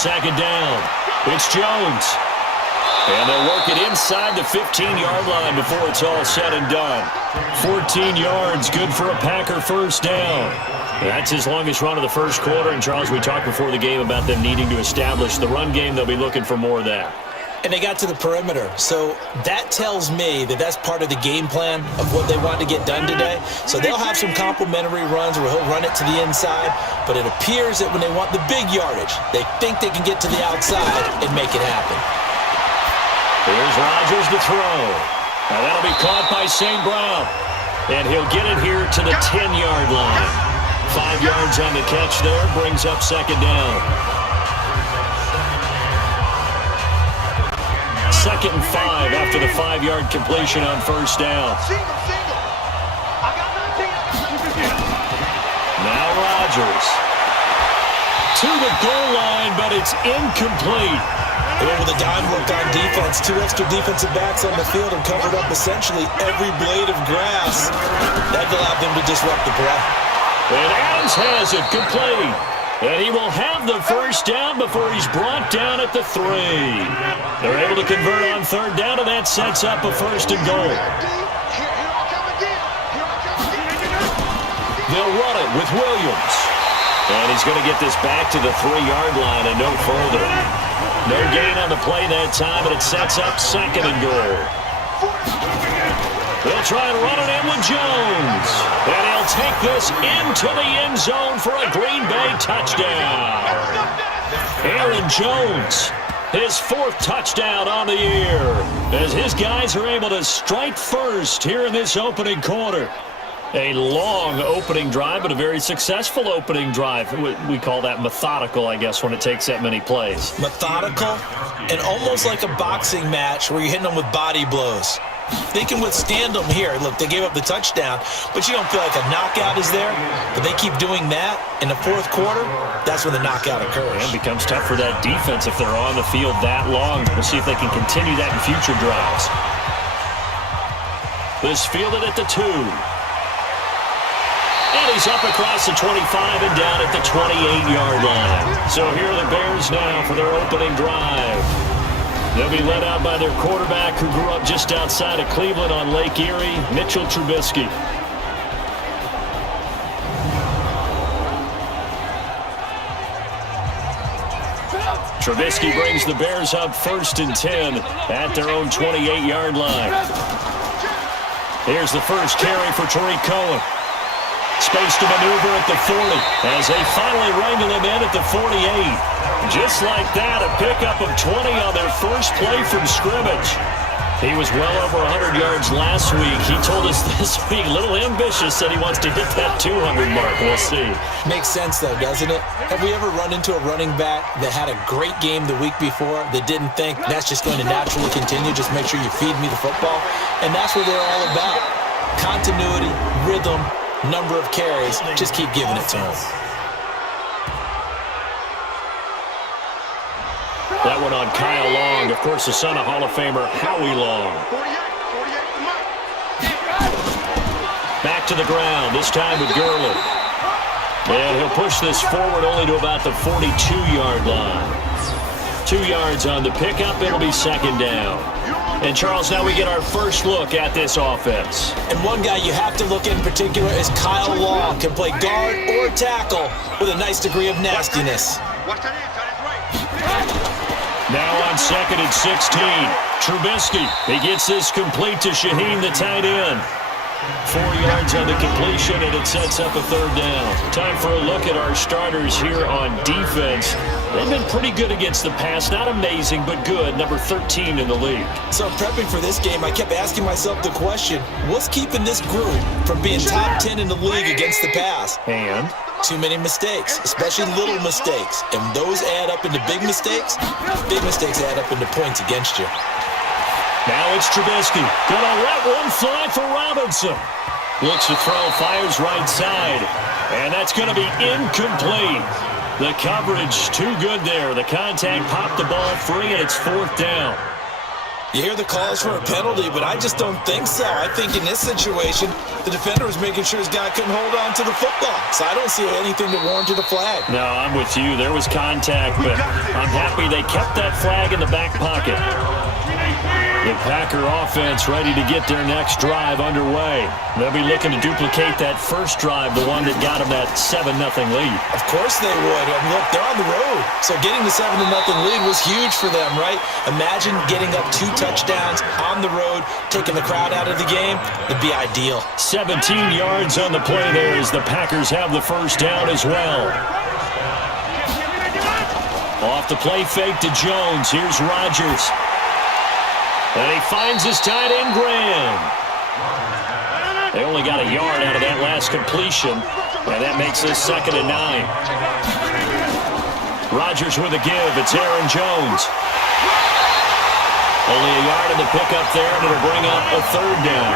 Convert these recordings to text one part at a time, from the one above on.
second down. It's Jones. And they'll work it inside the 15-yard line before it's all said and done. 14 yards, good for a Packer first down. That's his longest run of the first quarter. And, Charles, we talked before the game about them needing to establish the run game. They'll be looking for more of that. And they got to the perimeter. So that tells me that that's part of the game plan of what they want to get done today. So they'll have some complementary runs where he'll run it to the inside. But it appears that when they want the big yardage, they think they can get to the outside and make it happen. Here's Rodgers to throw. Now that'll be caught by St. Brown. And he'll get it here to the 10-yard line. 5 yards on the catch there, brings up second down. 2nd and 5 after the 5-yard completion on first down. Now Rodgers. To the goal line, but it's incomplete. With the dime work on defense, 2 extra defensive backs on the field and covered up essentially every blade of grass. That allowed them to disrupt the play. And Adams has it complete. And he will have the first down before he's brought down at the 3. They're able to convert on third down, and that sets up a 1st and goal. They'll run it with Williams. And he's going to get this back to the 3-yard line and no further. No gain on the play that time, but it sets up 2nd and goal. They'll try and run it in with Jones. And he'll take this into the end zone for a Green Bay touchdown. Aaron Jones, his 4th touchdown on the year, as his guys are able to strike first here in this opening quarter. A long opening drive, but a very successful opening drive. We call that methodical, I guess, when it takes that many plays. Methodical and almost like a boxing match where you're hitting them with body blows. They can withstand them here. Look, they gave up the touchdown, but you don't feel like a knockout is there. But they keep doing that in the 4th quarter. That's when the knockout occurs. And it becomes tough for that defense if they're on the field that long. We'll see if they can continue that in future drives. This fielded at the 2. And he's up across the 25 and down at the 28-yard line. So here are the Bears now for their opening drive. They'll be led out by their quarterback who grew up just outside of Cleveland on Lake Erie, Mitchell Trubisky. Trubisky brings the Bears up 1st and 10 at their own 28-yard line. Here's the first carry for Tariq Cohen. Space to maneuver at the 40 as they finally wrangle him in at the 48. Just like that, a pickup of 20 on their first play from scrimmage. He was well over 100 yards last week. He told us this week, a little ambitious, said he wants to hit that 200 mark. We'll see. Makes sense, though, doesn't it? Have we ever run into a running back that had a great game the week before that didn't think that's just going to naturally continue? Just make sure you feed me the football. And that's what they're all about. Continuity, rhythm, number of carries. Just keep giving it to him. That one on Kyle Long, of course, the son of Hall of Famer Howie Long. Back to the ground, this time with Gurley. And he'll push this forward only to about the 42-yard line. 2 yards on the pickup, it'll be 2nd down. And, Charles, now we get our first look at this offense. And one guy you have to look at in particular is Kyle Long. Can play guard or tackle with a nice degree of nastiness. Now on 2nd and 16, Trubisky. He gets this complete to Shaheen, the tight end. 4 yards on the completion, and it sets up a 3rd down. Time for a look at our starters here on defense. They've been pretty good against the pass. Not amazing, but good. Number 13 in the league. So prepping for this game, I kept asking myself the question, what's keeping this group from being top 10 in the league against the pass? And? Too many mistakes, especially little mistakes. And those add up into big mistakes. Big mistakes add up into points against you. Now it's Trubisky. Gonna let one fly for Robinson. Looks to throw, fires right side. And that's going to be incomplete. The coverage too good there. The contact popped the ball free, and it's 4th down. You hear the calls for a penalty, but I just don't think so. I think in this situation, the defender was making sure his guy couldn't hold on to the football. So I don't see anything to warrant a flag. No, I'm with you. There was contact, but I'm happy they kept that flag in the back pocket. The Packer offense ready to get their next drive underway. They'll be looking to duplicate that first drive, the one that got them that 7-0 lead. Of course they would. I mean, look, they're on the road. So getting the 7-0 lead was huge for them, right? Imagine getting up 2 touchdowns on the road, taking the crowd out of the game. It'd be ideal. 17 yards on the play there as the Packers have the first down as well. Off the play fake to Jones. Here's Rodgers. And he finds his tight end, Graham. They only got a yard out of that last completion, and that makes this 2nd and 9. Rodgers with a give. It's Aaron Jones. Only a yard in the pickup there, and it'll bring up a 3rd down.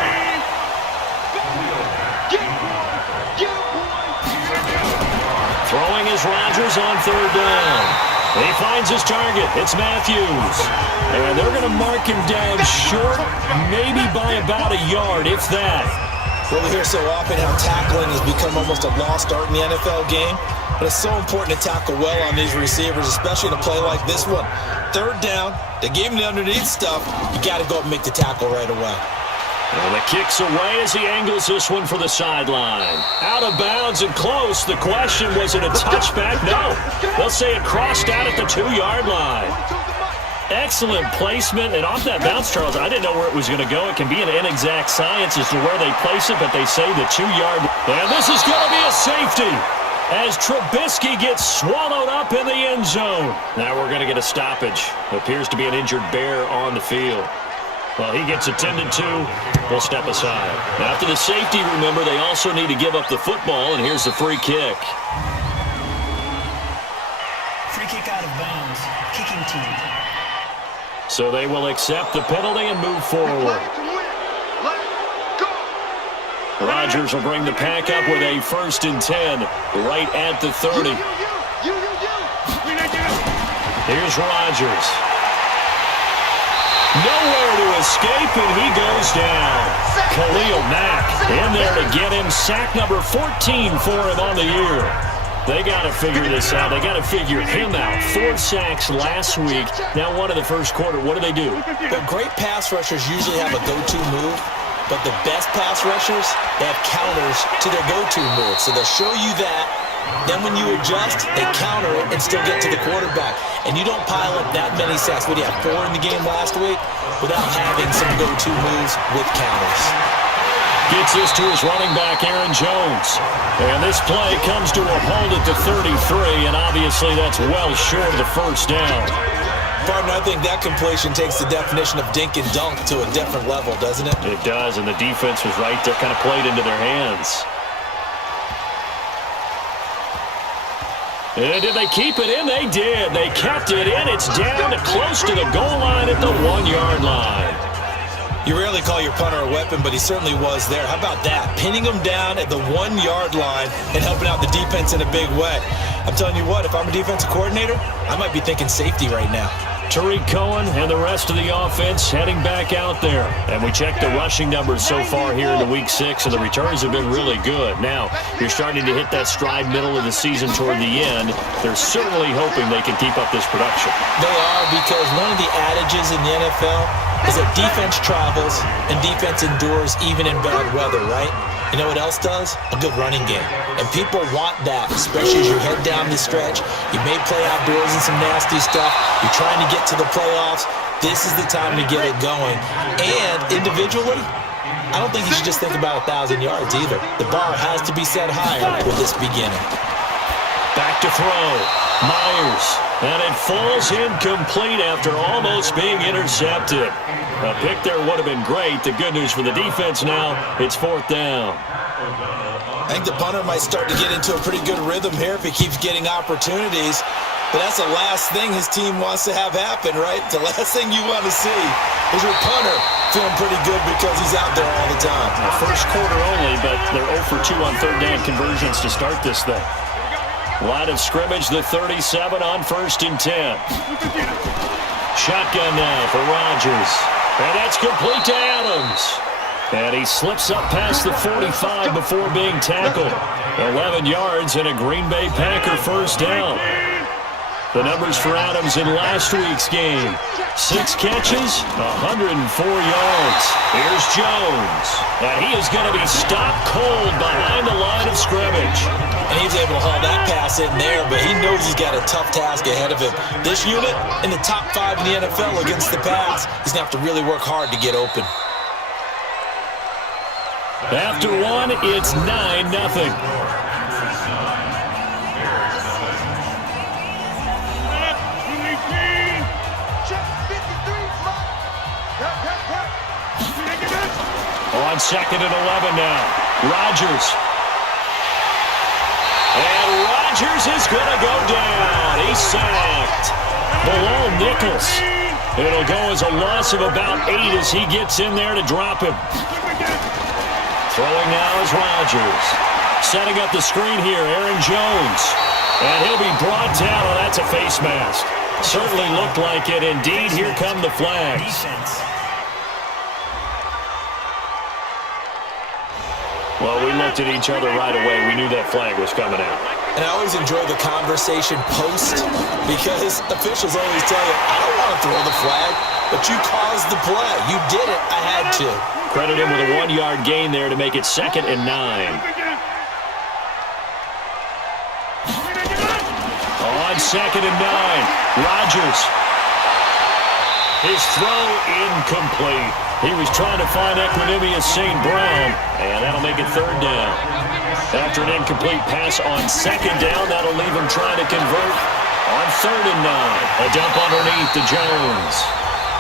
Throwing is Rodgers on 3rd down. He finds his target. It's Matthews. And they're going to mark him down short, maybe by about a yard, if that. Well, we hear so often how tackling has become almost a lost art in the NFL game. But it's so important to tackle well on these receivers, especially in a play like this one. 3rd down, they gave him the underneath stuff. You got to go up and make the tackle right away. Well, the kick's away as he angles this one for the sideline. Out of bounds and close. The question, was it a touchback? No. They'll say it crossed out at the 2-yard line. Excellent placement. And off that bounce, Charles, I didn't know where it was going to go. It can be an inexact science as to where they place it, but they say the 2-yard. And this is going to be a safety as Trubisky gets swallowed up in the end zone. Now we're going to get a stoppage. Appears to be an injured bear on the field. Well, he gets attended to. We'll step aside. After the safety, remember, they also need to give up the football, and here's the free kick. Free kick out of bounds. Kicking team. So they will accept the penalty and move forward. Rodgers will bring the pack up with a 1st and 10 right at the 30. Here's Rodgers. Nowhere to escape, and he goes down. Khalil Mack in there to get him. Sack number 14 for him on the year. They got to figure this out. They got to figure him out. 4 sacks last week. Now 1 in the first quarter. What do? But great pass rushers usually have a go-to move. But the best pass rushers, they have counters to their go-to move. So they'll show you that. Then when you adjust, they counter it and still get to the quarterback. And you don't pile up that many sacks. What do you have, 4 in the game last week? Without having some go-to moves with counters. Gets this to his running back, Aaron Jones. And this play comes to a halt at the 33, and obviously that's well short of the first down. Partner, I think that completion takes the definition of dink and dunk to a different level, doesn't it? It does, and the defense was right there, kind of played into their hands. And did they keep it in? They did. They kept it in. It's down to close to the goal line at the 1-yard line. You rarely call your punter a weapon, but he certainly was there. How about that? Pinning him down at the 1-yard line and helping out the defense in a big way. I'm telling you what, if I'm a defensive coordinator, I might be thinking safety right now. Tariq Cohen and the rest of the offense heading back out there. And we checked the rushing numbers so far here into Week 6, and the returns have been really good. Now, you're starting to hit that stride middle of the season toward the end. They're certainly hoping they can keep up this production. They are, because one of the adages in the NFL is that defense travels and defense endures even in bad weather, right? You know what else does? A good running game. And people want that, especially as you head down the stretch. You may play outdoors in some nasty stuff. You're trying to get to the playoffs. This is the time to get it going. And individually, I don't think you should just think about 1,000 yards either. The bar has to be set higher with this beginning. Back to throw. Myers. And it falls incomplete after almost being intercepted. A pick there would have been great. The good news for the defense now, it's 4th down. I think the punter might start to get into a pretty good rhythm here if he keeps getting opportunities. But that's the last thing his team wants to have happen, right? The last thing you want to see is your punter feeling pretty good because he's out there all the time. First quarter only, but they're 0 for 2 on 3rd down conversions to start this thing. Line of scrimmage, the 37 on 1st and 10. Shotgun now for Rodgers. And that's complete to Adams. And he slips up past the 45 before being tackled. 11 yards and a Green Bay Packer first down. The numbers for Adams in last week's game. 6 catches, 104 yards. Here's Jones. And he is going to be stopped cold behind the line of scrimmage. And he was able to haul that pass in there, but he knows he's got a tough task ahead of him. This unit in the top 5 in the NFL against the pass. He's going to have to really work hard to get open. After one, it's 9-0. On 2nd and 11 now. Rodgers. And Rodgers is going to go down. He's sacked. Below Nichols. It'll go as a loss of about 8 as he gets in there to drop him. Throwing now is Rodgers. Setting up the screen here, Aaron Jones. And he'll be brought down. Oh, that's a face mask. Certainly looked like it. Indeed, here come the flags. Well, we looked at each other right away. We knew that flag was coming out. And I always enjoy the conversation post because officials always tell you, I don't want to throw the flag, but you caused the play. You did it. I had to. Credit him with a 1-yard gain there to make it 2nd and 9. On 2nd and 9, Rodgers. His throw incomplete. He was trying to find Equanimous St. Brown, and that'll make it 3rd down. After an incomplete pass on 2nd down, that'll leave him trying to convert on 3rd and 9. A dump underneath to Jones.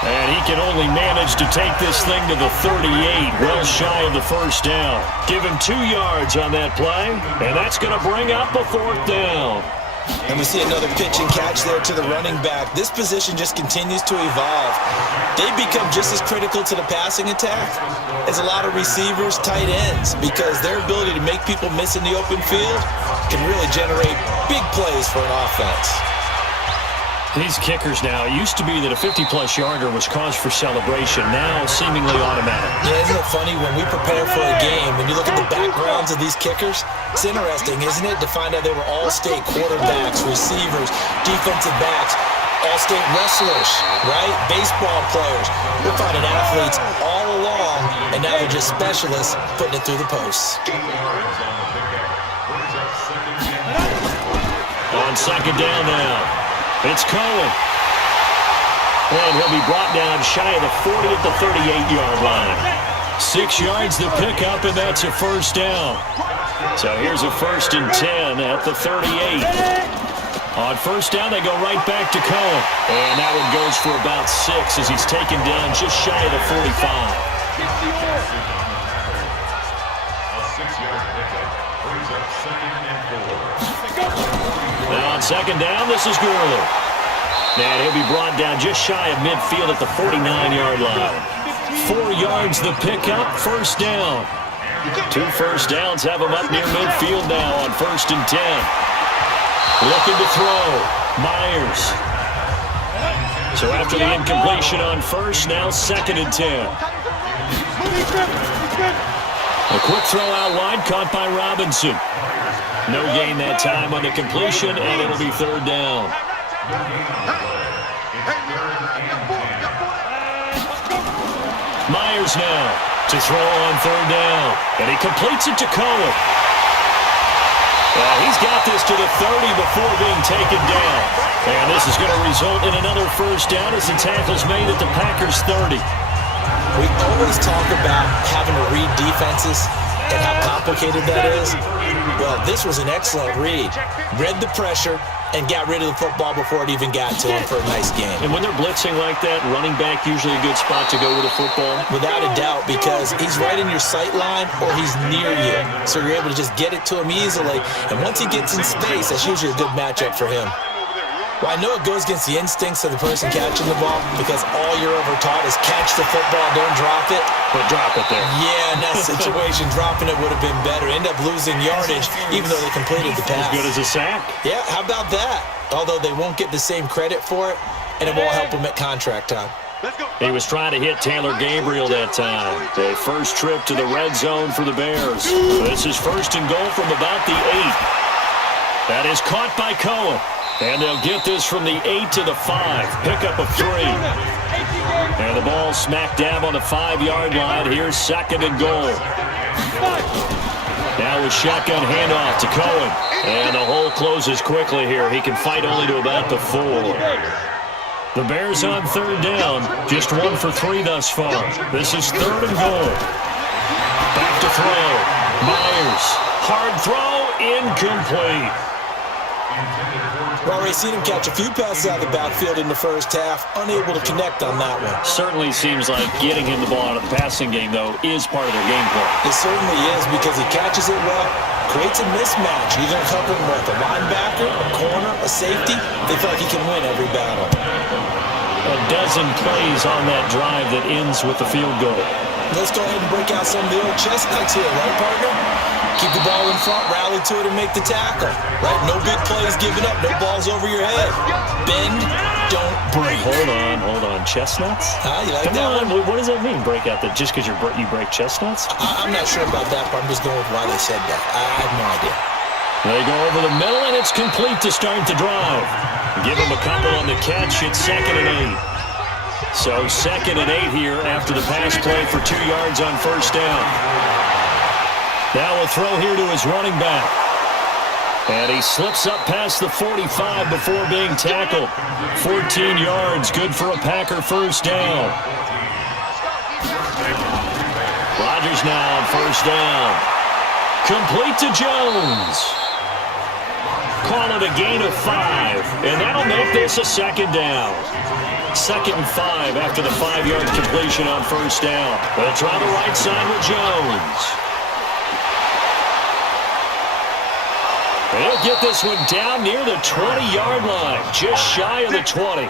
And he can only manage to take this thing to the 38, well shy of the first down. Give him 2 yards on that play, and that's going to bring up a 4th down. And we see another pitch and catch there to the running back. This position just continues to evolve. They become just as critical to the passing attack as a lot of receivers, tight ends, because their ability to make people miss in the open field can really generate big plays for an offense. These kickers now, it used to be that a 50-plus yarder was cause for celebration, now seemingly automatic. Yeah, isn't it funny when we prepare for a game, when you look at the backgrounds of these kickers, it's interesting, isn't it, to find out they were all-state quarterbacks, receivers, defensive backs, all-state wrestlers, right? Baseball players. We're finding athletes all along, and now they're just specialists putting it through the posts. On 2nd down now. It's Cohen. And he'll be brought down shy of the 40 at the 38-yard line. 6 yards to pick up, and that's a first down. So here's a 1st and 10 at the 38. On first down, they go right back to Cohen. And that one goes for about 6 as he's taken down just shy of the 45. Now on 2nd down, this is Gurley. And he'll be brought down just shy of midfield at the 49-yard line. 4 yards the pickup, first down. 2 first downs have him up near midfield now on 1st and 10. Looking to throw, Myers. So after the incompletion on 1st, now 2nd and 10. A quick throw out wide, caught by Robinson. No gain that time on the completion, and it'll be 3rd down. Myers now to throw on 3rd down, and he completes it to Cohen. He's got this to the 30 before being taken down. And this is going to result in another first down as the tackle's made at the Packers' 30. We always talk about having to read defenses and how complicated that is. Well, this was an excellent read. Read the pressure and got rid of the football before it even got to him for a nice game. And when they're blitzing like that, running back usually a good spot to go with a football? Without a doubt, because he's right in your sight line or he's near you. So you're able to just get it to him easily. And once he gets in space, that's usually a good matchup for him. Well, I know it goes against the instincts of the person catching the ball because all you're ever taught is catch the football, don't drop it. But drop it there. Yeah, in that situation, dropping it would have been better. End up losing yardage even though they completed the pass. As good as a sack. Yeah, how about that? Although they won't get the same credit for it. and it won't help him at contract time. He was trying to hit Taylor Gabriel that time. A first trip to the red zone for the Bears. This is first and goal from about the 8. That is caught by Cohen. And they'll get this from the 8 to the 5. Pickup of 3. And the ball smack dab on the 5-yard line. Here's second and goal. Now with shotgun handoff to Cohen. And the hole closes quickly here. He can fight only to about the 4. The Bears on third down. Just 1 for 3 thus far. This is third and goal. Back to throw. Myers. Hard throw. Incomplete. We've already seen him catch a few passes out of the backfield in the first half, unable to connect on that one. Certainly seems like getting him the ball out of the passing game, though, is part of their game plan. It certainly is because he catches it well, creates a mismatch. You're going to cover him with a linebacker, a corner, a safety. They feel like he can win every battle. A dozen plays on that drive that ends with the field goal. Let's go ahead and break out some of the old chestnuts here, right, partner? Keep the ball in front, rally to it, and make the tackle. Right? No big plays given up, no balls over your head. Bend, don't break. Hold on. Chestnuts? You like Come that on, one? what does that mean, break out that just because you break chestnuts? I'm not sure about that, but I'm just going with why they said that. I have no idea. They go over the middle, and it's complete to start the drive. Give him a couple on the catch. It's second and 8. So second and 8 here after the pass play for 2 yards on first down. Now a throw here to his running back. And he slips up past the 45 before being tackled. 14 yards, good for a Packer first down. Rodgers now on first down. Complete to Jones. Call it a gain of 5, and that'll make this a second down. Second and 5 after the 5-yard completion on first down. They'll try the right side with Jones. They'll get this one down near the 20-yard line, just shy of the 20.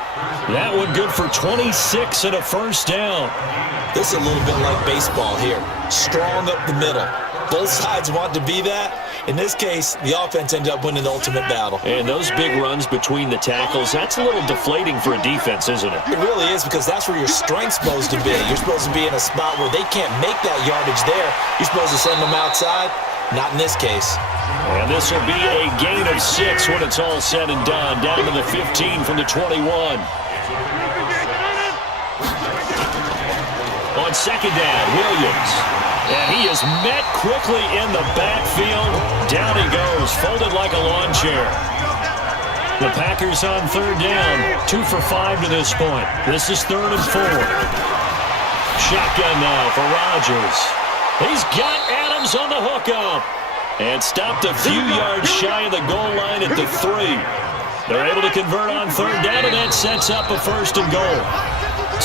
That one good for 26 and a first down. This is a little bit like baseball here. Strong up the middle. Both sides want to be that. In this case, the offense ended up winning the ultimate battle. And those big runs between the tackles, that's a little deflating for a defense, isn't it? It really is, because that's where your strength's supposed to be. You're supposed to be in a spot where they can't make that yardage there. You're supposed to send them outside. Not in this case. And this will be a gain of 6 when it's all said and done. Down to the 15 from the 21. On second down, Williams. And he is met quickly in the backfield. Down he goes, folded like a lawn chair. The Packers on third down, 2 for 5 to this point. This is third and 4. Shotgun now for Rodgers. He's got Adams on the hookup. And stopped a few yards shy of the goal line at the 3. They're able to convert on third down, and that sets up a first and goal.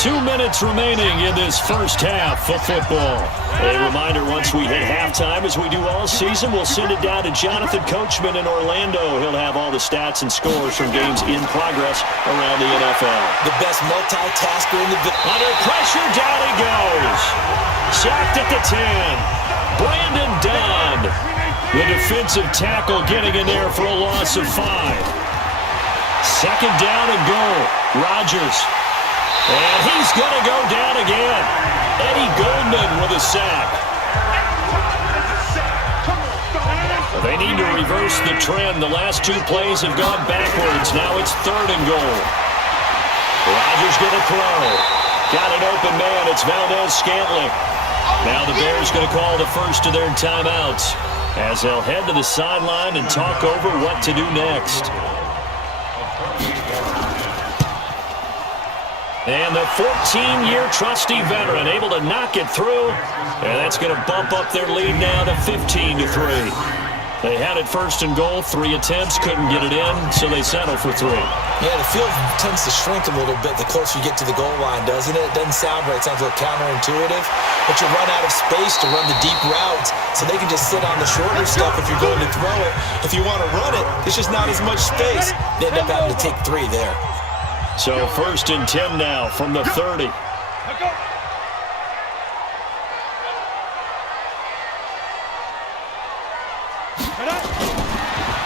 2 minutes remaining in this first half of football. A reminder, once we hit halftime, as we do all season, we'll send it down to Jonathan Coachman in Orlando. He'll have all the stats and scores from games in progress around the NFL. The best multitasker in the... Under pressure, down he goes. Sacked at the 10. Brandon Dunn. The defensive tackle getting in there for a loss of 5. Second down and goal. Rodgers. And he's going to go down again. Eddie Goldman with a sack. They need to reverse the trend. The last 2 plays have gone backwards. Now it's third and goal. Rodgers going to throw. Got an open man. It's Valdez-Scantling. Now the Bears going to call the first of their timeouts as they'll head to the sideline and talk over what to do next. And the 14-year trusty veteran able to knock it through. And that's going to bump up their lead now to 15-3. They had it first and goal. 3 attempts, couldn't get it in, so they settle for 3. Yeah, the field tends to shrink a little bit the closer you get to the goal line, doesn't it? It doesn't sound right. It sounds a little counterintuitive. But you run out of space to run the deep routes, so they can just sit on the shorter stuff if you're going to throw it. If you want to run it, there's just not as much space. They end up having to take 3 there. So first and 10 now from the 30.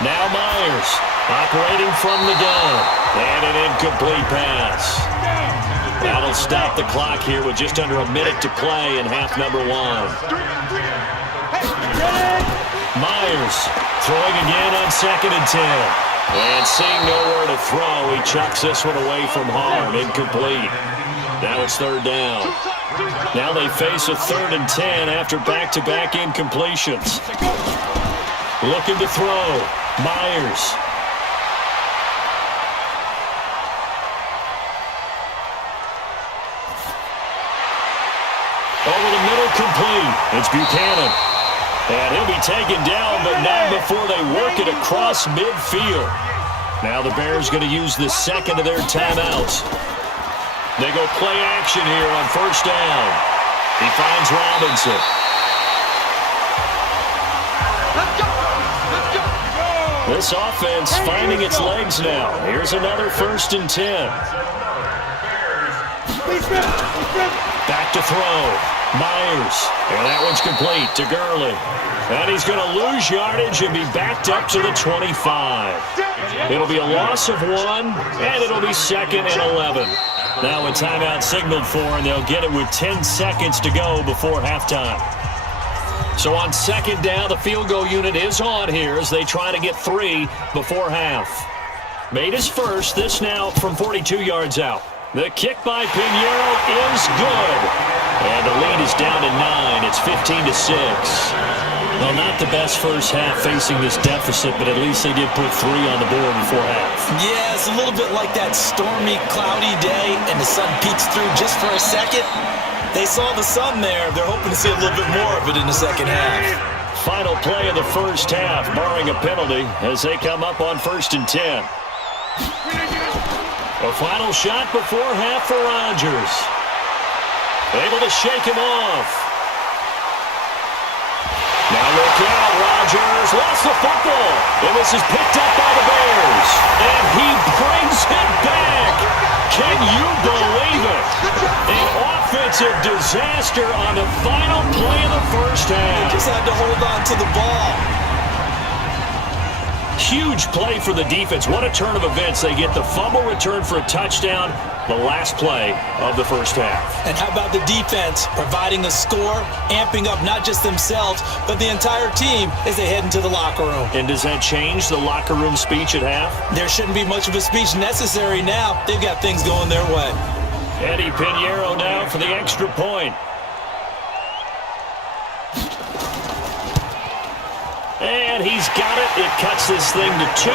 Now Myers operating from the gun. And an incomplete pass. That'll stop the clock here with just under a minute to play in half number 1. Myers throwing again on 2nd and 10. And seeing nowhere to throw, he chucks this one away from harm. Incomplete. Now it's 3rd down. Now they face a 3rd and 10 after back-to-back incompletions. Looking to throw. Myers. Over the middle, complete. It's Buchanan. And he'll be taken down, but not before they work it across midfield. Now the Bears going to use the second of their timeouts. They go play action here on 1st down. He finds Robinson. This offense finding its legs now. Here's another 1st and 10. Back to throw. Myers. And that one's complete to Gurley. And he's going to lose yardage and be backed up to the 25. It'll be a loss of 1, and it'll be 2nd and 11. Now a timeout signaled for, and they'll get it with 10 seconds to go before halftime. So on 2nd down, the field goal unit is on here as they try to get 3 before half. Made his first, this now from 42 yards out. The kick by Pinheiro is good. And the lead is down to 9. It's 15-6. Well, not the best first half facing this deficit, but at least they did put 3 on the board before half. Yeah, it's a little bit like that stormy, cloudy day, and the sun peeks through just for a second. They saw the sun there. They're hoping to see a little bit more of it in the second half. Final play of the first half, barring a penalty, as they come up on 1st and 10. A final shot before half for Rodgers. Able to shake him off. Now look out, Rodgers lost the football. And this is picked up by the Bears. And he brings it back. Can you believe it? An offensive disaster on the final play of the first half. Just had to hold on to the ball. Huge play for the defense. What a turn of events. They get the fumble return for a touchdown, the last play of the first half. And how about the defense providing a score, amping up not just themselves, but the entire team as they head into the locker room. And does that change the locker room speech at half? There shouldn't be much of a speech necessary now. They've got things going their way. Eddie Pinheiro now for the extra point. And he's got it. It cuts this thing to 2.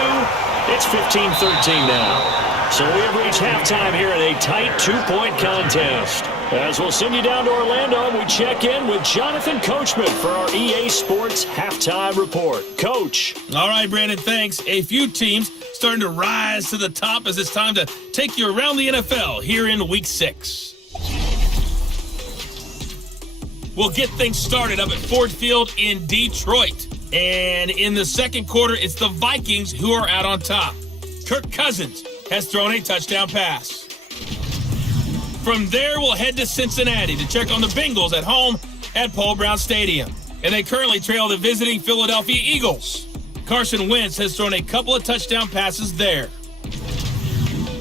It's 15-13 now. So we have reached halftime here in a tight 2-point contest. As we'll send you down to Orlando, we check in with Jonathan Coachman for our EA Sports Halftime Report. Coach. All right, Brandon, thanks. A few teams starting to rise to the top as it's time to take you around the NFL here in Week 6. We'll get things started up at Ford Field in Detroit. And in the second quarter, it's the Vikings who are out on top. Kirk Cousins has thrown a touchdown pass. From there, we'll head to Cincinnati to check on the Bengals at home at Paul Brown Stadium. And they currently trail the visiting Philadelphia Eagles. Carson Wentz has thrown a couple of touchdown passes there.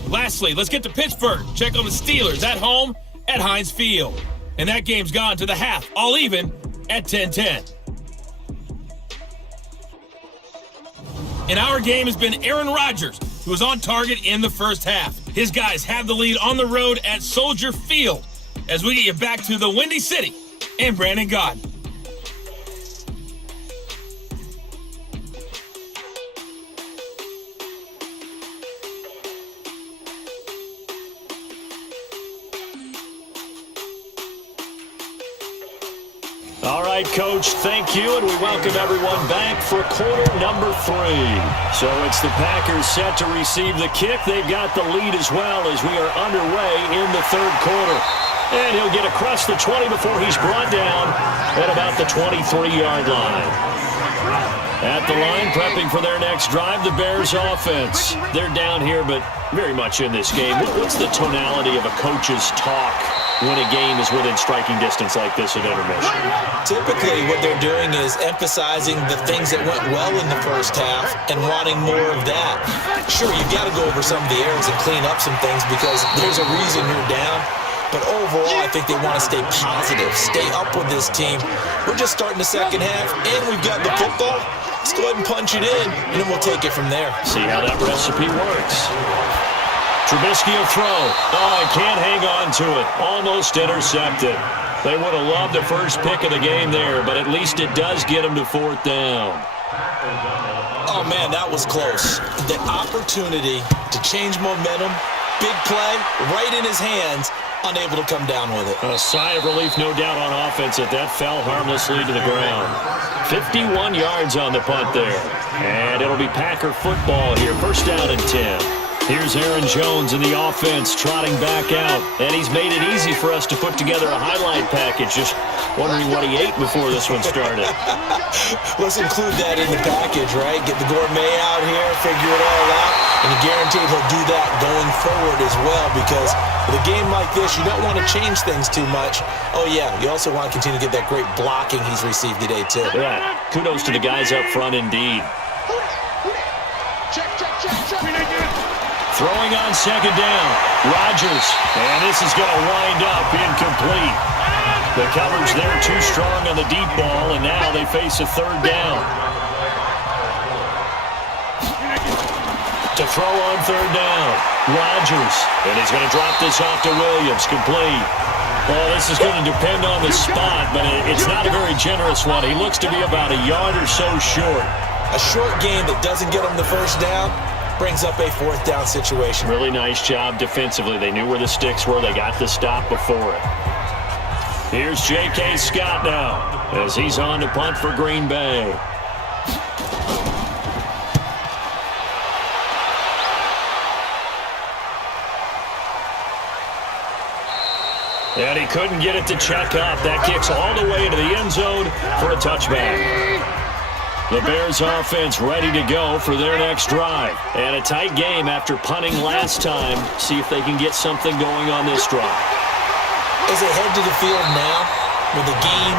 Lastly, let's get to Pittsburgh. Check on the Steelers at home at Heinz Field. And that game's gone to the half, all even at 10-10. And our game has been Aaron Rodgers, who was on target in the first half. His guys have the lead on the road at Soldier Field as we get you back to the Windy City and Brandon Gaudin. All right, Coach, thank you, and we welcome everyone back for quarter number 3. So it's the Packers set to receive the kick. They've got the lead as well as we are underway in the third quarter. And he'll get across the 20 before he's brought down at about the 23-yard line. At the line, prepping for their next drive, the Bears offense. They're down here, but very much in this game. What's the tonality of a coach's talk when a game is within striking distance like this at intermission? Typically, what they're doing is emphasizing the things that went well in the first half and wanting more of that. Sure, you've got to go over some of the errors and clean up some things because there's a reason you're down. But overall, I think they want to stay positive, stay up with this team. We're just starting the second half, and we've got the football. Let's go ahead and punch it in, and then we'll take it from there. See how that recipe works. Trubisky will throw. Oh, he can't hang on to it. Almost intercepted. They would have loved the first pick of the game there, but at least it does get him to fourth down. Oh, man, that was close. The opportunity to change momentum, big play, right in his hands, unable to come down with it. A sigh of relief, no doubt, on offense that fell harmlessly to the ground. 51 yards on the punt there. And it'll be Packer football here. First down and 10. Here's Aaron Jones in the offense trotting back out. And he's made it easy for us to put together a highlight package. Just wondering what he ate before this one started. Let's include that in the package, right? Get the gourmet out here, figure it all out. And guaranteed he'll do that going forward as well because with a game like this, you don't want to change things too much. Oh, yeah, you also want to continue to get that great blocking he's received today, too. Yeah, kudos to the guys up front indeed. Throwing on second down, Rodgers, and this is going to wind up incomplete. The coverage there too strong on the deep ball, and now they face a third down. To throw on third down, Rodgers, and he's going to drop this off to Williams, complete. Well, this is going to depend on the spot, but it's not a very generous one. He looks to be about a yard or so short. A short game that doesn't get him the first down brings up a fourth down situation. Really nice job defensively. They knew where the sticks were. They got the stop before it. Here's J.K. Scott now as he's on to punt for Green Bay. And he couldn't get it to check up. That kicks all the way into the end zone for a touchback. The Bears offense ready to go for their next drive. And a tight game after punting last time. See if they can get something going on this drive. As they head to the field now, with the game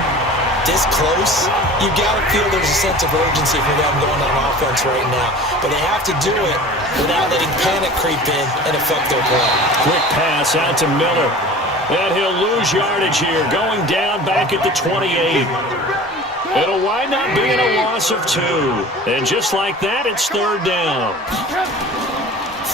this close, you got to feel there's a sense of urgency for them going on offense right now. But they have to do it without letting panic creep in and affect their play. Quick pass out to Miller. And he'll lose yardage here, going down back at the 28. It'll wind up being a loss of 2. And just like that, it's third down.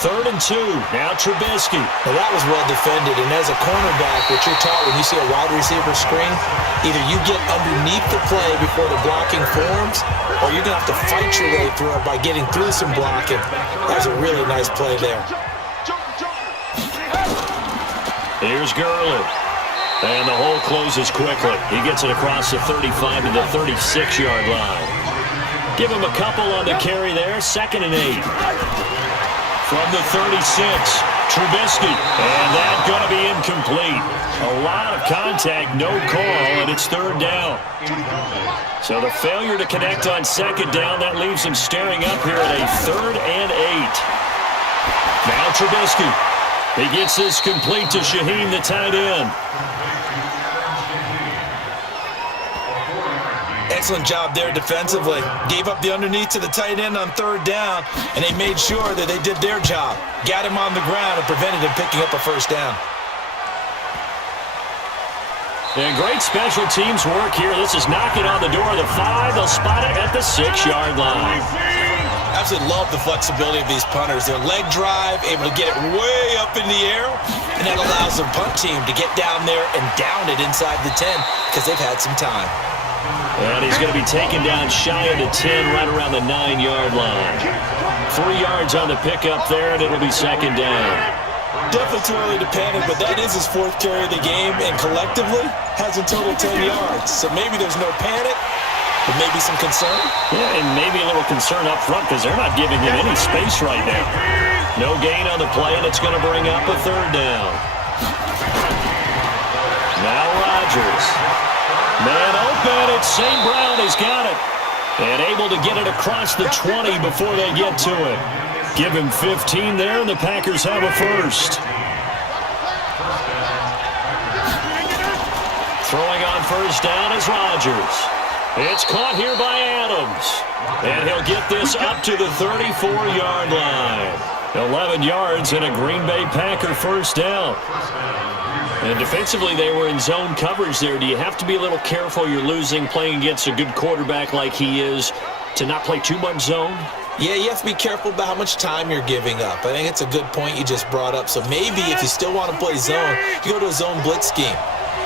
3rd and 2. Now Trubisky. Well, that was well defended. And as a cornerback, what you're taught when you see a wide receiver screen, either you get underneath the play before the blocking forms, or you're going to have to fight your way through it by getting through some blocking. That was a really nice play there. Here's Gurley. And the hole closes quickly. He gets it across the 35 to the 36-yard line. Give him a couple on the carry there. 2nd and 8. From the 36, Trubisky. And that's going to be incomplete. A lot of contact, no call, and it's third down. So the failure to connect on second down, that leaves him staring up here at a 3rd and 8. Now Trubisky. He gets this complete to Shaheen, the tight end. Excellent job there defensively. Gave up the underneath to the tight end on third down, and they made sure that they did their job. Got him on the ground and prevented him picking up a first down. And great special teams work here. This is knocking on the door of the 5. They'll spot it at the 6-yard line. Absolutely love the flexibility of these punters. Their leg drive, able to get it way up in the air, and that allows the punt team to get down there and down it inside the 10 because they've had some time. And he's going to be taken down shy of the 10, right around the 9-yard line. 3 yards on the pickup there, and it'll be second down. Definitely too early to panic, but that is his 4th carry of the game, and collectively has a total 10 yards. So maybe there's no panic, but maybe some concern. Yeah, and maybe a little concern up front because they're not giving him any space right now. No gain on the play, and it's going to bring up a third down. Now Rodgers. Man open, it's St. Brown. He's got it. And able to get it across the 20 before they get to it. Give him 15 there, and the Packers have a first. Throwing on first down is Rodgers. It's caught here by Adams. And he'll get this up to the 34-yard line. 11 yards and a Green Bay Packer first down. And defensively, they were in zone coverage there. Do you have to be a little careful? You're losing playing against a good quarterback like he is to not play too much zone? Yeah, you have to be careful about how much time you're giving up. I think it's a good point you just brought up. So maybe if you still want to play zone, you go to a zone blitz scheme.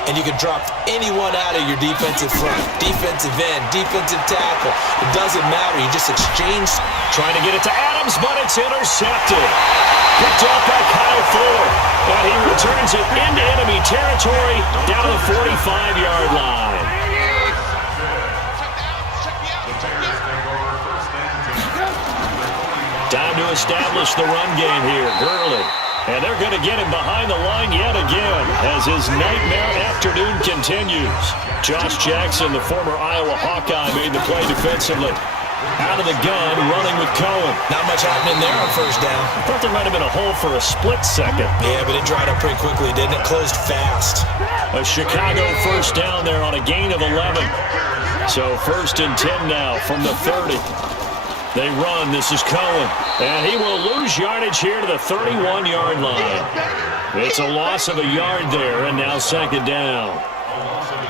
And you can drop anyone out of your defensive front, defensive end, defensive tackle. It doesn't matter. You just exchange. Trying to get it to Adams, but it's intercepted. Picked off by Kyle Fuller. And he returns it into enemy territory down to the 45-yard line. Time to establish the run game here. Gurley. And they're going to get him behind the line yet again as his nightmare afternoon continues. Josh Jackson, the former Iowa Hawkeye, made the play defensively. Out of the gun, running with Cohen. Not much happening there on first down. I thought there might have been a hole for a split second. Yeah, but it dried up pretty quickly, didn't it? Closed fast. A Chicago first down there on a gain of 11. So 1st and 10 now from the 30. They run. This is Cohen. And he will lose yardage here to the 31-yard line. It's a loss of a yard there, and now 2nd down.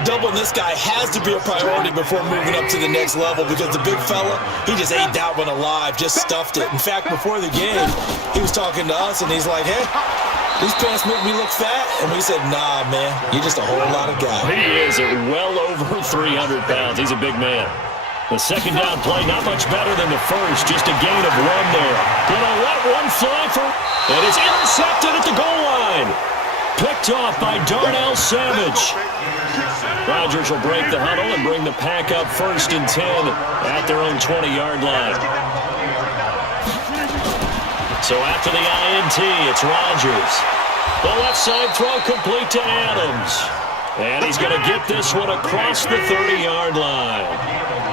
Doubling this guy has to be a priority before moving up to the next level because the big fella, he just ate that one alive, just stuffed it. In fact, before the game, he was talking to us, and he's like, hey, these pants make me look fat. And we said, nah, man, you're just a whole lot of guy. He is at well over 300 pounds. He's a big man. The 2nd down play, not much better than the first. Just a gain of 1 there. Gonna let one fly for, and it's intercepted at the goal line. Picked off by Darnell Savage. Rodgers will break the huddle and bring the pack up 1st and 10 at their own 20-yard line. So after the INT, it's Rodgers. The left side throw complete to Adams. And he's going to get this one across the 30-yard line.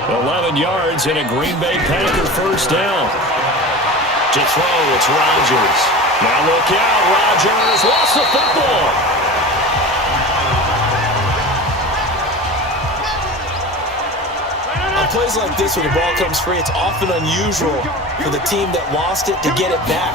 11 yards and a Green Bay Packer first down. To throw, it's Rodgers. Now look out, Rodgers lost the football. On plays like this, when the ball comes free, it's often unusual for the team that lost it to get it back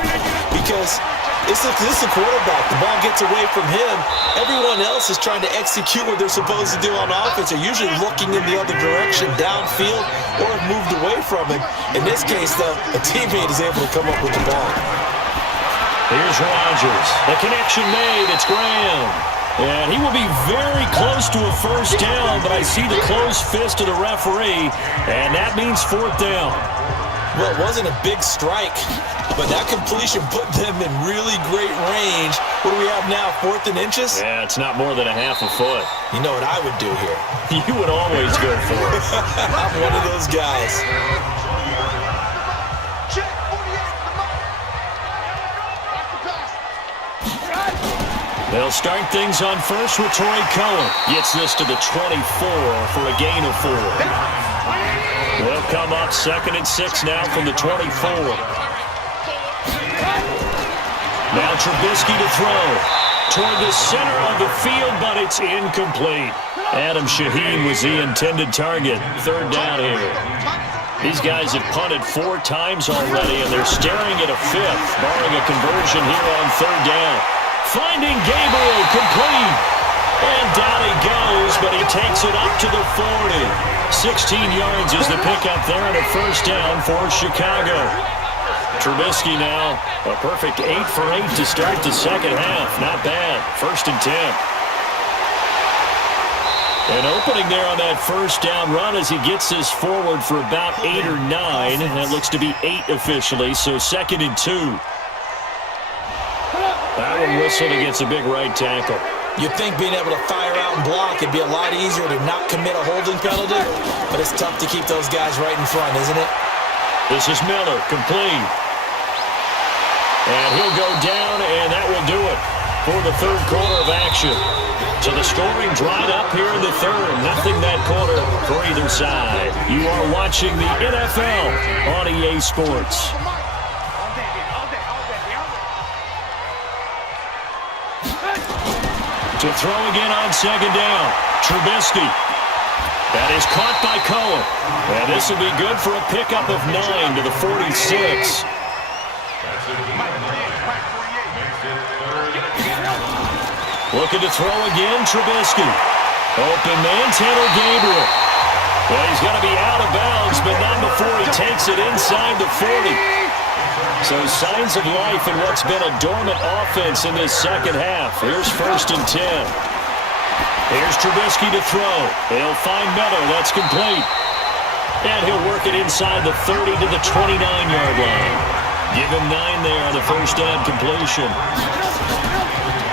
because this is the quarterback. The ball gets away from him. Everyone else is trying to execute what they're supposed to do on offense. They're usually looking in the other direction, downfield, or have moved away from him. In this case, though, a teammate is able to come up with the ball. Here's Rodgers. The connection made. It's Graham. And he will be very close to a first down, but I see the closed fist of the referee, and that means 4th down. Well, it wasn't a big strike, but that completion put them in really great range. What do we have now, 4th and inches? Yeah, it's not more than a half a foot. You know what I would do here? You would always go for it. I'm one of those guys. They'll start things on first with Torrey Cohen. Gets this to the 24 for a gain of 4. They'll come up 2nd and 6 now from the 24. Now Trubisky to throw. Toward the center of the field, but it's incomplete. Adam Shaheen was the intended target. 3rd down here. These guys have punted 4 times already, and they're staring at a 5th, barring a conversion here on 3rd down. Finding Gabriel complete. And down he goes, but he takes it up to the 40. 16 yards is the pickup there and a first down for Chicago. Trubisky now, a perfect 8 for 8 to start the 2nd half. Not bad. 1st and 10. An opening there on that first down run as he gets this forward for about 8 or 9. That looks to be 8 officially, so 2nd and 2. That one whistled against a big right tackle. You'd think being able to fire out and block, it'd be a lot easier to not commit a holding penalty, but it's tough to keep those guys right in front, isn't it? This is Miller, complete. And he'll go down, and that will do it for the 3rd quarter of action. So the scoring dried up here in the 3rd. Nothing that quarter for either side. You are watching the NFL on EA Sports. To throw again on second down. Trubisky. That is caught by Cohen. And this will be good for a pickup of 9 to the 46. Looking to throw again, Trubisky. Open man, Tanner Gabriel. Well, he's got to be out of bounds, but not before he takes it inside the 40. So signs of life in what's been a dormant offense in this second half. Here's 1st and 10. Here's Trubisky to throw. He'll find Meadow. That's complete. And he'll work it inside the 30 to the 29-yard line. Give him 9 there on the first down completion.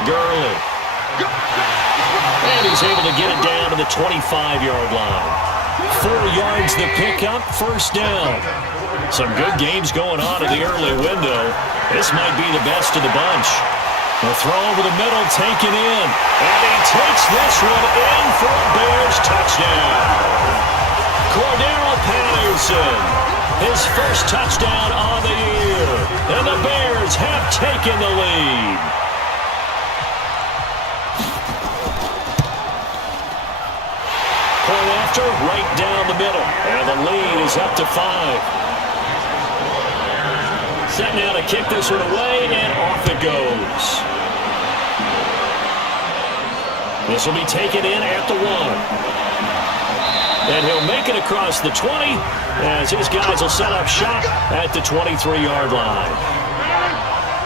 Gurley. And he's able to get it down to the 25-yard line. 4 yards the pickup, first down. Some good games going on in the early window. This might be the best of the bunch. The throw over the middle, taken in. And he takes this one in for a Bears touchdown. Cordero Patterson, his first touchdown of the year. And the Bears have taken the lead. Point after, right down the middle. And the lead is up to 5. Set now to kick this one away, and off it goes. This will be taken in at the 1. And he'll make it across the 20 as his guys will set up shop at the 23-yard line.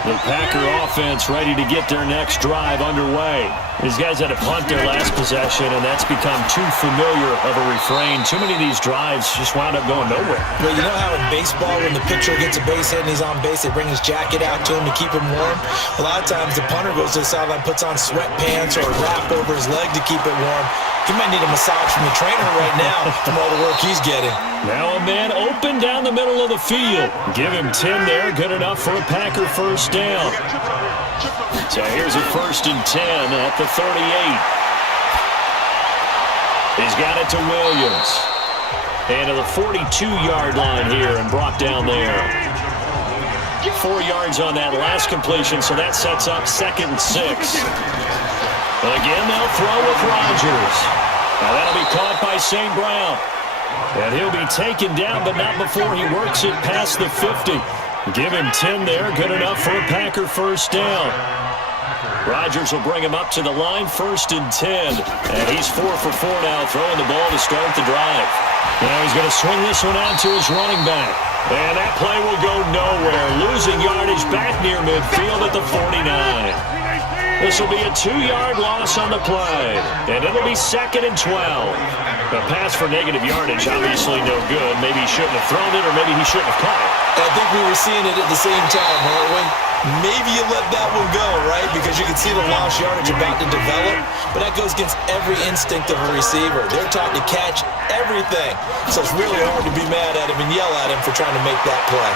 The Packer offense ready to get their next drive underway. These guys had to punt their last possession, and that's become too familiar of a refrain. Too many of these drives just wound up going nowhere. Well, you know how in baseball, when the pitcher gets a base hit and he's on base, they bring his jacket out to him to keep him warm? A lot of times the punter goes to the sideline, puts on sweatpants or a wrap over his leg to keep it warm. He might need a massage from the trainer right now from all the work he's getting. Now a man open down the middle of the field. Give him 10 there. Good enough for a Packer first down. So here's a 1st and 10 at the 38. He's got it to Williams. And to the 42-yard line here and brought down there. 4 yards on that last completion, so that sets up 2nd and 6. Again, they'll throw with Rodgers. Now that'll be caught by St. Brown. And he'll be taken down, but not before he works it past the 50. Give him 10 there. Good enough for a Packer first down. Rodgers will bring him up to the line, 1st and 10. And he's 4 for 4 now, throwing the ball to start the drive. Now he's going to swing this one out to his running back. And that play will go nowhere. Losing yardage back near midfield at the 49. This will be a 2-yard loss on the play. And it'll be 2nd and 12. A pass for negative yardage, obviously no good. Maybe he shouldn't have thrown it, or maybe he shouldn't have caught it. I think we were seeing it at the same time, weren't we? Maybe you let that one go, right? Because you can see the lost yardage about to develop. But that goes against every instinct of a receiver. They're taught to catch everything. So it's really hard to be mad at him and yell at him for trying to make that play.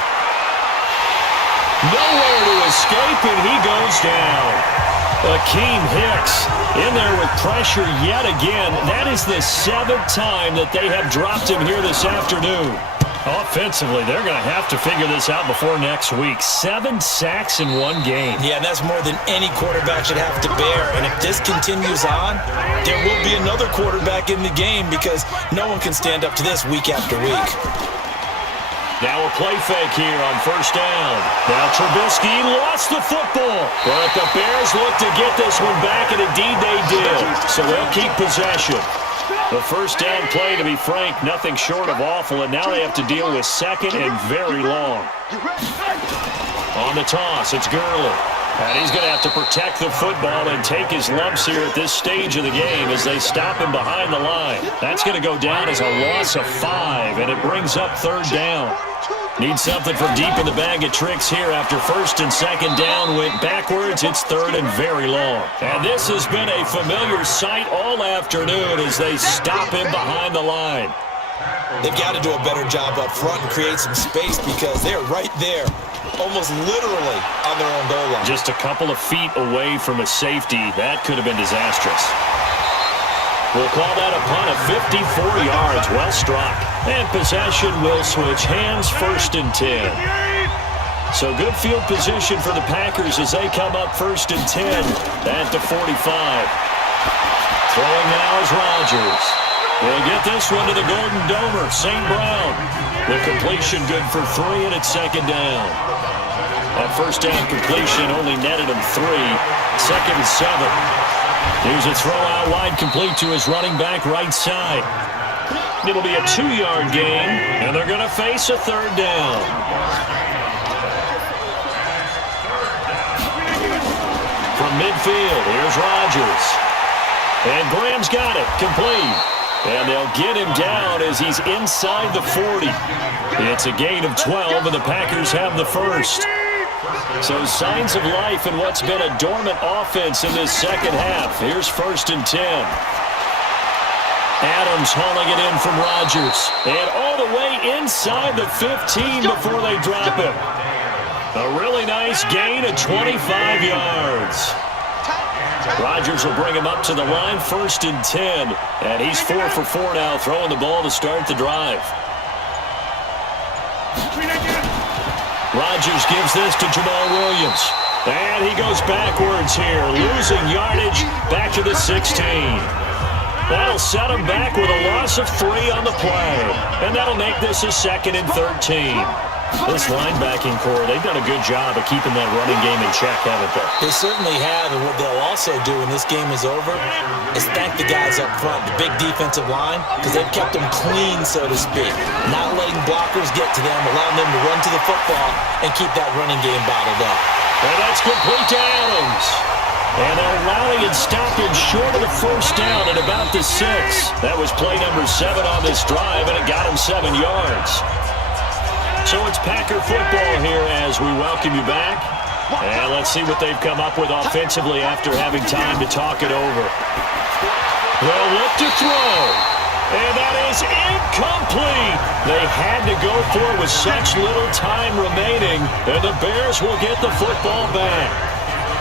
Nowhere to escape, and he goes down. Akeem Hicks in there with pressure yet again. That is the 7th time that they have dropped him here this afternoon. Offensively, they're going to have to figure this out before next week. 7 sacks in one game. Yeah, and that's more than any quarterback should have to bear. And if this continues on, there will be another quarterback in the game because no one can stand up to this week after week. Now a play fake here on first down. Now Trubisky lost the football. But the Bears look to get this one back, and indeed they did. So they'll keep possession. The first down play, to be frank, nothing short of awful, and now they have to deal with 2nd and very long. On the toss, it's Gurley. And he's going to have to protect the football and take his lumps here at this stage of the game as they stop him behind the line. That's going to go down as a loss of 5, and it brings up 3rd down. Need something from deep in the bag of tricks here after 1st and 2nd down went backwards. It's 3rd and very long. And this has been a familiar sight all afternoon as they stop him behind the line. They've got to do a better job up front and create some space because they're right there, almost literally on their own goal line. Just a couple of feet away from a safety. That could have been disastrous. We'll call that a punt of 54 yards. Well struck. And possession will switch hands, 1st and 10. So good field position for the Packers as they come up 1st and 10 at the 45. Throwing now is Rodgers. He'll get this one to the Golden Domer, St. Brown. The completion good for 3, and it's second down. That first down completion only netted him 3. Second and 7. Here's a throw out wide, complete to his running back right side. It'll be a 2-yard gain, and they're going to face a third down. From midfield, here's Rodgers. And Graham's got it, complete. And they'll get him down as he's inside the 40. It's a gain of 12, and the Packers have the first. So signs of life in what's been a dormant offense in this second half. Here's 1st and 10. Adams hauling it in from Rodgers. And all the way inside the 15 before they drop him. A really nice gain of 25 yards. Rodgers will bring him up to the line, 1st and 10. And he's 4 for 4 now, throwing the ball to start the drive. Rodgers gives this to Jamal Williams. And he goes backwards here, losing yardage back to the 16. That'll set him back with a loss of 3 on the play. And that'll make this a 2nd and 13. This linebacking core, they've done a good job of keeping that running game in check, haven't they? They certainly have, and what they'll also do when this game is over is thank the guys up front, the big defensive line, because they've kept them clean, so to speak. Not letting blockers get to them, allowing them to run to the football and keep that running game bottled up. And that's complete to Adams. And they're rallying and stopping short of the first down at about the 6. That was play number 7 on this drive, and it got him 7 yards. So it's Packer football here as we welcome you back. And let's see what they've come up with offensively after having time to talk it over. They'll look to throw. And that is incomplete. They had to go for it with such little time remaining. And the Bears will get the football back.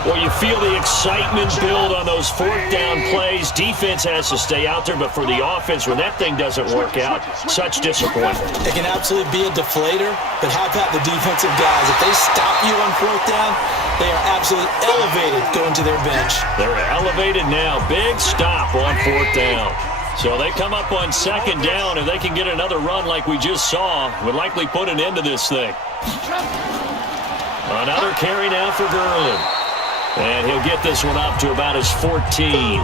Well, you feel the excitement build on those 4th down plays. Defense has to stay out there, but for the offense, when that thing doesn't work out, such disappointment. It can absolutely be a deflator, but how about the defensive guys? If they stop you on 4th down, they are absolutely elevated going to their bench. They're elevated now. Big stop on 4th down. So they come up on 2nd down, and they can get another run like we just saw. Would likely put an end to this thing. Another carry now for Garland. And he'll get this one up to about his 14.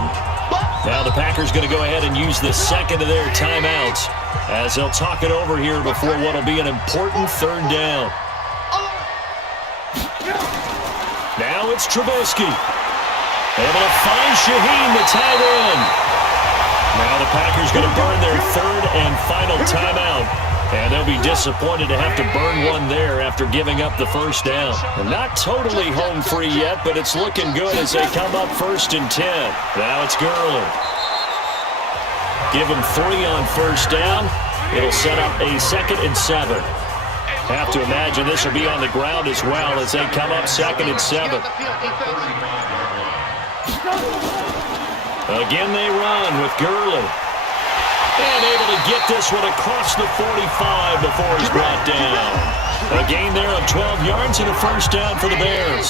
Now the Packers going to go ahead and use the second of their timeouts as they'll talk it over here before what will be an important 3rd down. Now it's Trubisky. Able to find Shaheen the tight end. Now the Packers going to burn their 3rd and final timeout. And they'll be disappointed to have to burn one there after giving up the first down. And not totally home free yet, but it's looking good as they come up 1st and 10. Now it's Garland. Give them 3 on first down. It'll set up a 2nd and 7. Have to imagine this will be on the ground as well as they come up 2nd and 7. Again they run with Garland. And able to get this one across the 45 before he's brought down. A gain there of 12 yards and a first down for the Bears.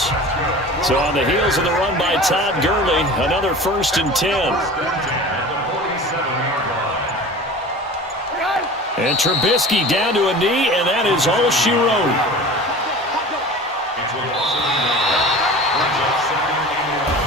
So on the heels of the run by Todd Gurley, another 1st and 10. And Trubisky down to a knee, and that is all she wrote.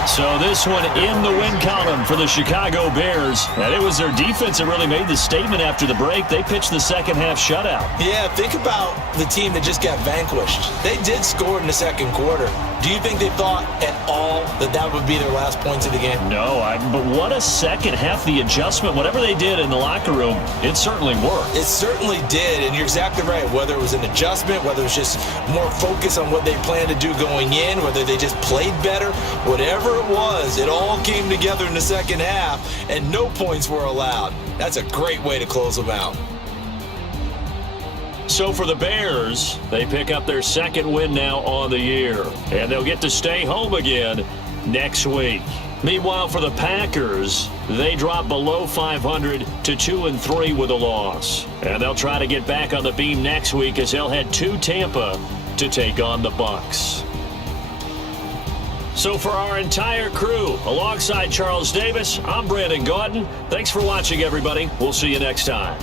So this one in the win column for the Chicago Bears. And it was their defense that really made the statement after the break. They pitched the second half shutout. Yeah, think about the team that just got vanquished. They did score in the 2nd quarter. Do you think they thought at all that that would be their last points of the game? No, but what a second half. The adjustment, whatever they did in the locker room, it certainly worked. It certainly did, and you're exactly right. Whether it was an adjustment, whether it was just more focus on what they planned to do going in, whether they just played better, whatever it was, it all came together in the second half, and no points were allowed. That's a great way to close them out. So for the Bears, they pick up their 2nd win now on the year, and they'll get to stay home again next week. Meanwhile, for the Packers, they drop below 500 to 2-3 with a loss. And they'll try to get back on the beam next week as they'll head to Tampa to take on the Bucs. So for our entire crew, alongside Charles Davis, I'm Brandon Gaudin. Thanks for watching, everybody. We'll see you next time.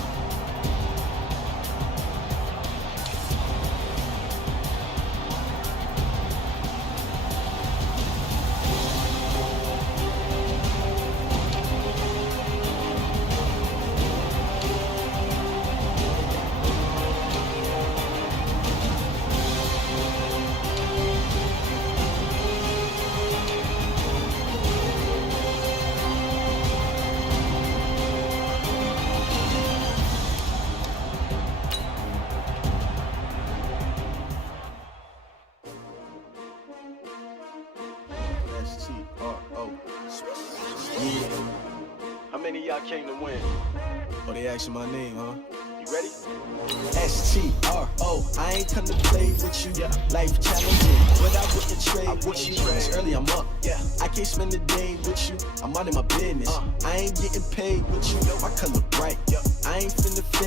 Yeah. How many of y'all came to win? Oh, they asking my name, huh? You ready? STRO. I ain't come to play with you. Life challenging, but I wouldn't trade with you. It's early, I'm up. I can't spend the day with you. I'm out of my business. I ain't getting paid with you. My color bright. I ain't finna fake.